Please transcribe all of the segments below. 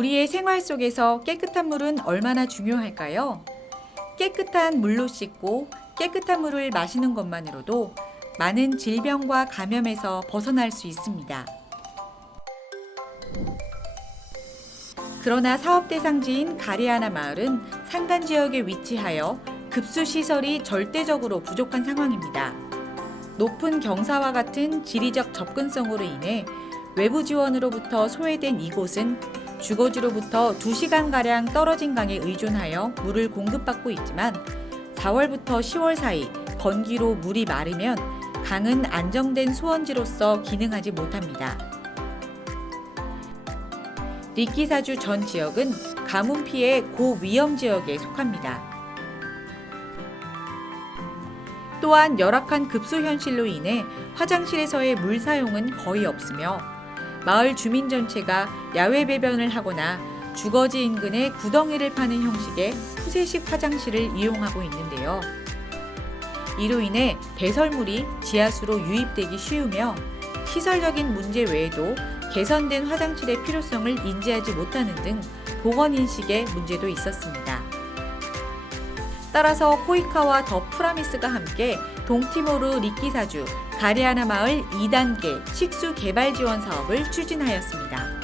우리의 생활 속에서 깨끗한 물은 얼마나 중요할까요? 깨끗한 물로 씻고 깨끗한 물을 마시는 것만으로도 많은 질병과 감염에서 벗어날 수 있습니다. 그러나 사업 대상지인 가리아나 마을은 산간 지역에 위치하여 급수 시설이 절대적으로 부족한 상황입니다. 높은 경사와 같은 지리적 접근성으로 인해 외부 지원으로부터 소외된 이곳은 주거지로부터 2시간가량 떨어진 강에 의존하여 물을 공급받고 있지만 4월부터 10월 사이 건기로 물이 마르면 강은 안정된 수원지로서 기능하지 못합니다. 리키사주 전 지역은 가뭄 피해 고위험 지역에 속합니다. 또한 열악한 급수 현실로 인해 화장실에서의 물 사용은 거의 없으며 마을 주민 전체가 야외 배변을 하거나 주거지 인근에 구덩이를 파는 형식의 푸세식 화장실을 이용하고 있는데요. 이로 인해 배설물이 지하수로 유입되기 쉬우며 시설적인 문제 외에도 개선된 화장실의 필요성을 인지하지 못하는 등 보건인식의 문제도 있었습니다. 따라서 코이카와 더 프라미스가 함께 동티모르 리키사주 가리아나 마을 2단계 식수 개발 지원 사업을 추진하였습니다.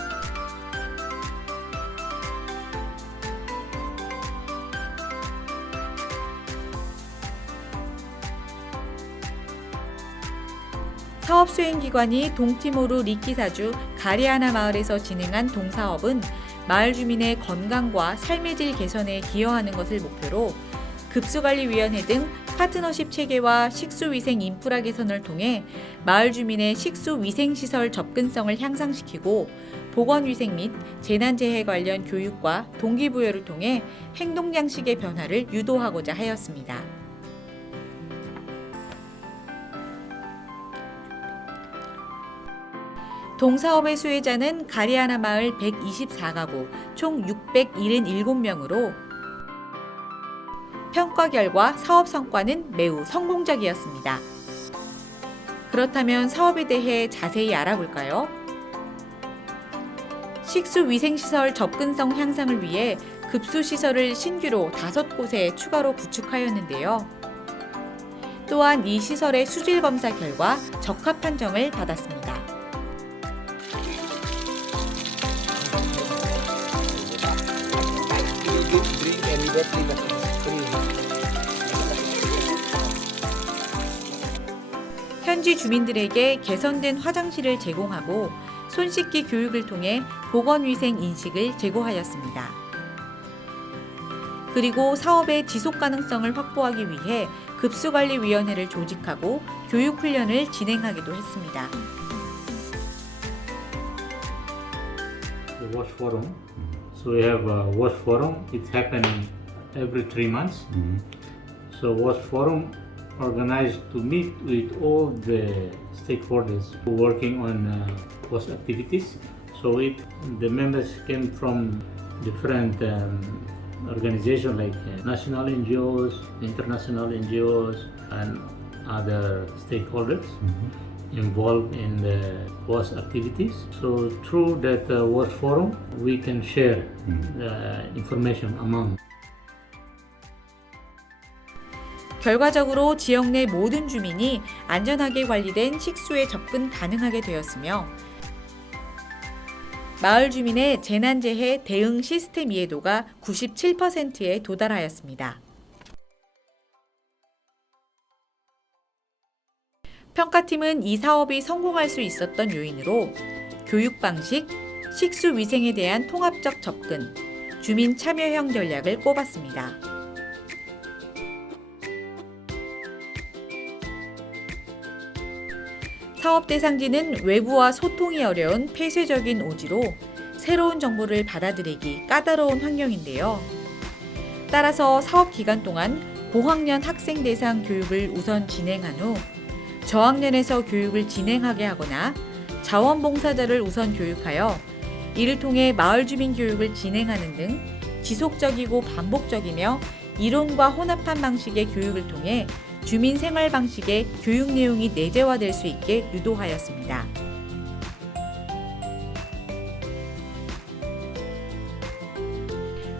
사업 수행기관이 동티모르 리키사주 가리아나 마을에서 진행한 동사업은 마을 주민의 건강과 삶의 질 개선에 기여하는 것을 목표로 급수관리위원회 등 파트너십 체계와 식수위생 인프라 개선을 통해 마을 주민의 식수위생시설 접근성을 향상시키고 보건위생 및 재난재해 관련 교육과 동기부여를 통해 행동양식의 변화를 유도하고자 하였습니다. 동사업의 수혜자는 가리아나 마을 124가구 총 677명으로 평가 결과 사업 성과는 매우 성공적이었습니다. 그렇다면 사업에 대해 자세히 알아볼까요? 식수위생시설 접근성 향상을 위해 급수시설을 신규로 5곳에 추가로 구축하였는데요. 또한 이 시설의 수질검사 결과 적합 판정을 받았습니다. 현지 주민들에게 개선된 화장실을 제공하고 손 씻기 교육을 통해 보건위생 인식을 제고하였습니다. 그리고 사업의 지속 가능성을 확보하기 위해 급수관리위원회를 조직하고 교육훈련을 진행하기도 했습니다. The WASH Forum. So we have a WASH Forum. It's happening every 3 months. So WASH Forum organized to meet with all the stakeholders working on WASH activities. So the members came from different organizations like national NGOs, international NGOs, and other stakeholders involved in the WASH activities. So through that WASH forum, we can share information among. 결과적으로 지역 내 모든 주민이 안전하게 관리된 식수에 접근 가능하게 되었으며 마을 주민의 재난재해 대응 시스템 이해도가 97%에 도달하였습니다. 평가팀은 이 사업이 성공할 수 있었던 요인으로 교육 방식, 식수 위생에 대한 통합적 접근, 주민 참여형 전략을 꼽았습니다. 사업 대상지는 외부와 소통이 어려운 폐쇄적인 오지로 새로운 정보를 받아들이기 까다로운 환경인데요. 따라서 사업 기간 동안 고학년 학생 대상 교육을 우선 진행한 후 저학년에서 교육을 진행하게 하거나 자원봉사자를 우선 교육하여 이를 통해 마을 주민 교육을 진행하는 등 지속적이고 반복적이며 이론과 혼합한 방식의 교육을 통해 주민 생활 방식의 교육 내용이 내재화될 수 있게 유도하였습니다.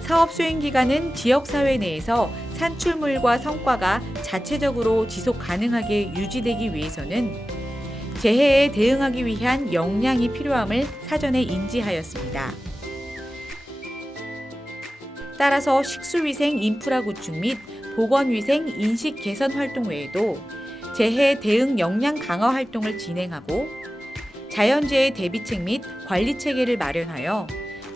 사업 수행 기간은 지역사회 내에서 산출물과 성과가 자체적으로 지속 가능하게 유지되기 위해서는 재해에 대응하기 위한 역량이 필요함을 사전에 인지하였습니다. 따라서 식수위생 인프라 구축 및 보건위생 인식 개선 활동 외에도 재해 대응 역량 강화 활동을 진행하고 자연재해 대비책 및 관리 체계를 마련하여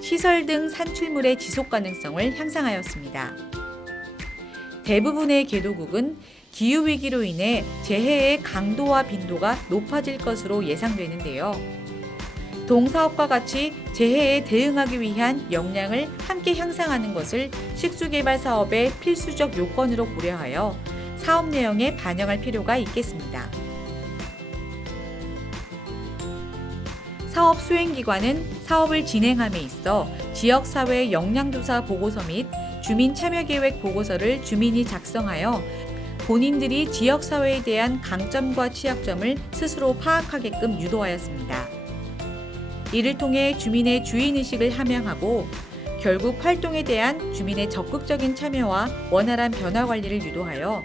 시설 등 산출물의 지속 가능성을 향상하였습니다. 대부분의 개도국은 기후위기로 인해 재해의 강도와 빈도가 높아질 것으로 예상되는데요. 동사업과 같이 재해에 대응하기 위한 역량을 함께 향상하는 것을 식수개발 사업의 필수적 요건으로 고려하여 사업 내용에 반영할 필요가 있겠습니다. 사업 수행기관은 사업을 진행함에 있어 지역사회 역량조사 보고서 및 주민 참여계획 보고서를 주민이 작성하여 본인들이 지역사회에 대한 강점과 취약점을 스스로 파악하게끔 유도하였습니다. 이를 통해 주민의 주인의식을 함양하고 결국 활동에 대한 주민의 적극적인 참여와 원활한 변화 관리를 유도하여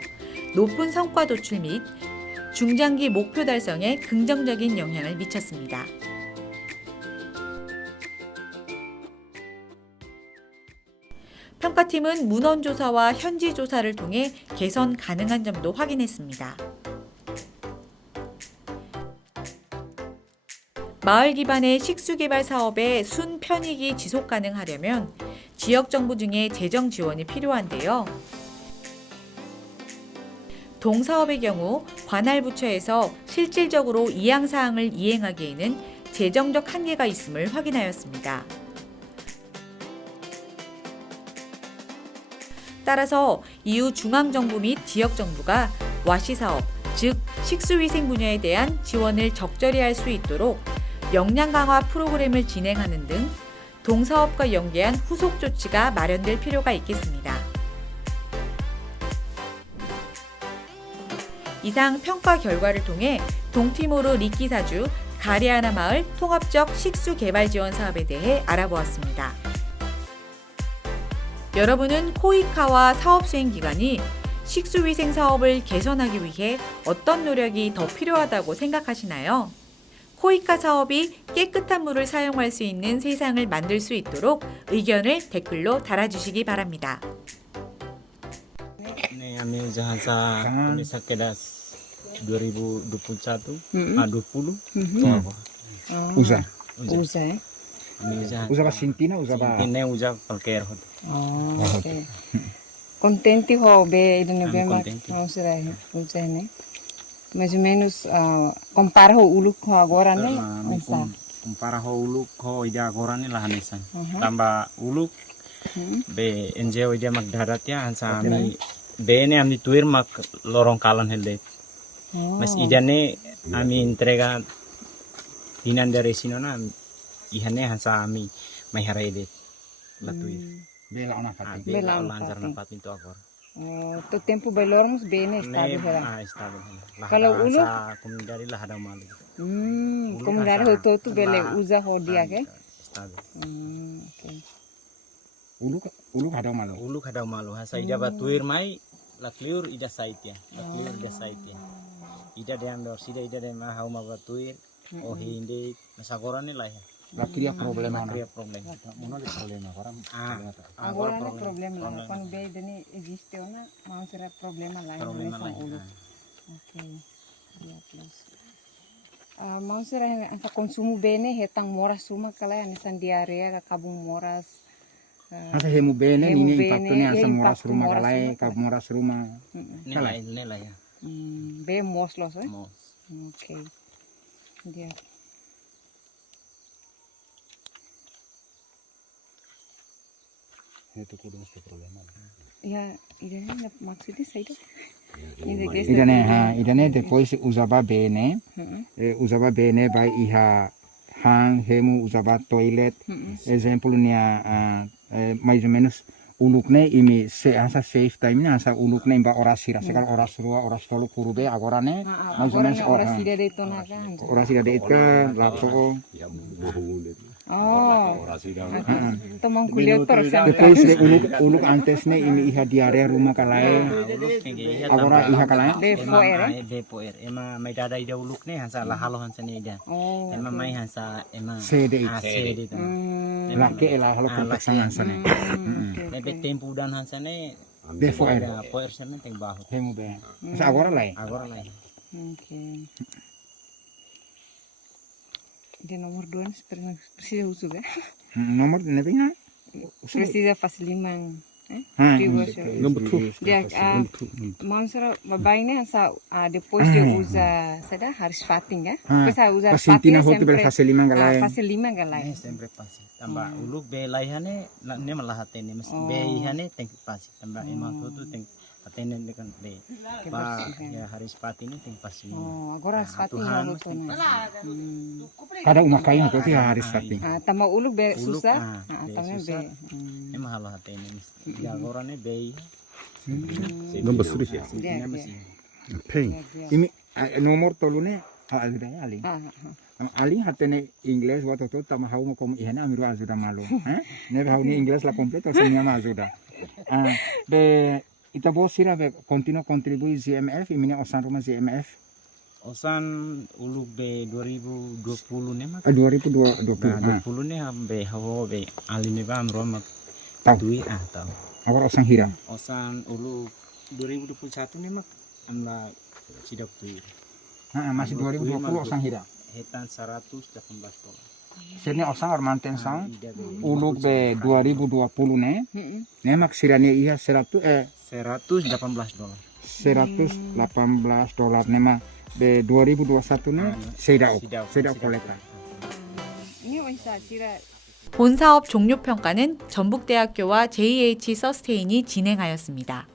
높은 성과 도출 및 중장기 목표 달성에 긍정적인 영향을 미쳤습니다. 평가팀은 문헌조사와 현지조사를 통해 개선 가능한 점도 확인했습니다. 마을 기반의 식수개발 사업의 순 편익이 지속 가능하려면 지역정부 등의 재정 지원이 필요한데요. 동사업의 경우 관할 부처에서 실질적으로 이양사항을 이행하기에는 재정적 한계가 있음을 확인하였습니다. 따라서 이후 중앙정부 및 지역정부가 와시사업, 즉 식수위생 분야에 대한 지원을 적절히 할 수 있도록 역량 강화 프로그램을 진행하는 등 동사업과 연계한 후속 조치가 마련될 필요가 있겠습니다. 이상 평가 결과를 통해 동티모르 리키사주 가리아나 마을 통합적 식수 개발 지원 사업에 대해 알아보았습니다. 여러분은 코이카와 사업 수행 기관이 식수위생 사업을 개선하기 위해 어떤 노력이 더 필요하다고 생각하시나요? 코이카 사업이 깨끗한 물을 사용할 수 있는 세상을 만들 수 있도록 의견을 댓글로 달아주시기 바랍니다. Ini kami Jahasa Indonesia Kedas 2021 20 itu apa? Usa. Usa, eh? Kami Jahasa Usa ba Sintina, usa ba? ini uja qualquer hot. Oh, okay. Contente ho be idune be mak contente. usa usa né? Mais ou menos compara ho uluk ho agora né? Kami Usa. kumpara ho uluk ho ida agora ni lahanesan. Tambah uluk be enjeo ida magdarat ya hansa kami be ne kami tuir mak lorong kalan helde. Mas ida ne kami entrega dinan dari sinona ihane hansa kami may harede latuir. Bela ona kati. Bela Bela on lancar pati. na patinto agora. To tempo bailormos bene Ne estado hera. estado. Kalau uluk? sa kumindari lahada malu. Comunidade ho to bele usa ho dia ke? Estado. Okay. Ulu ada malu. Ulu kada malu hasa ida batuir mai la kliur ida saitia. La kliur ida saitia. Ida de amber sida ida de ma hau ma batuir. Oh hindi nasagorane lah ya. La cria problema ona. Cria problem. Mono de problema orang. Agora no problema lá. Quando be dani existe ona, mas será problema lá. Problema lah. Okay. Ya plus. Mau será essa consumo bene hetang moras suma kala anisan diarea kabung moras. Asa hemu bene Hemu ini bene, impacto ni asa ya, moras impacto rumah moras kalai rumah kab moras rumah. Nela ya. Be moslos, eh? Mos. Okay. Dia. Itu kudu mesti problema. Ya, ini maksudnya saya itu. Idane depois usava bene. Usava bene by iha hang hemu usava toilet. Exemplo nia mais ou menos ulukne imi se asa safe time ni asa ulukne imba orasi rasa kalau oras rua oras tolu kurube agora ne mais ou menos Orang sida de itu naga. orasi da deita lapso Oh. Tomang kuliah terus ya. Depois de uluk antes ne imi iha diare rumah kalai. Agora iha kalai. De Poer. Ema may dada ida uluk ne hansa lahalo hansa ne ida. Oh. Ema may hansa ema Sede it. sede itu. Laki elah halo proteksan sana. Ebe tempo dan hansa ne De foer. ada poer sana teng bahu. Hemu be. Sa agora lai. Agora lah. Okay. De nomor 2 precisa uso, ¿eh? Nomor ne pinga. Precisa faciliman. Ha. Number 2. Dia mansara babai ne sa depois de usa, sada harus fating, ya. Depois usa Pasintina hotu bel faseliman galai. Faciliman galai. Sempre pasi. Tamba uluk be laihane ne malahate ne mas be ihane teng pasi. Tamba ema tu teng atene dekan be. Pa ya haris pati ne teng pasi. Oh, agora harus fating na luto na. Kada umakai hotu ti haris fating. Tama uluk be susah, tama be. Ema halo hatene mas. Ya agora ne be. Number 3 ya. Peng. Imi nomor tolune ajuda ali. Ali hatene Ingles waktu itu tama hau mo kom ihana amiru ajuda malo. Ne hau ni Ingles la completo senyama ma ajuda. Be ita bo sira be continuo contribui GMF imine osan rumah GMF. Osan uluk be 2020 ne mak. 2020. 20 ne be hawo be aline ba amro mak. Tahu. Dui tahu. Agora osan hira. Osan uluk 2021 ne mak amla sidak tu. Masih 2020 osan hira. Hetan 118 dolar. Sini osan ormanten sang uluk be 2020 ne. Ne mak sirania iha 118 dolar. $118 ne mak be 2021 ne seda koleta. Ini bisa sira 본사업 종료 평가는 전북대학교와 JH 서스테인이 진행하였습니다.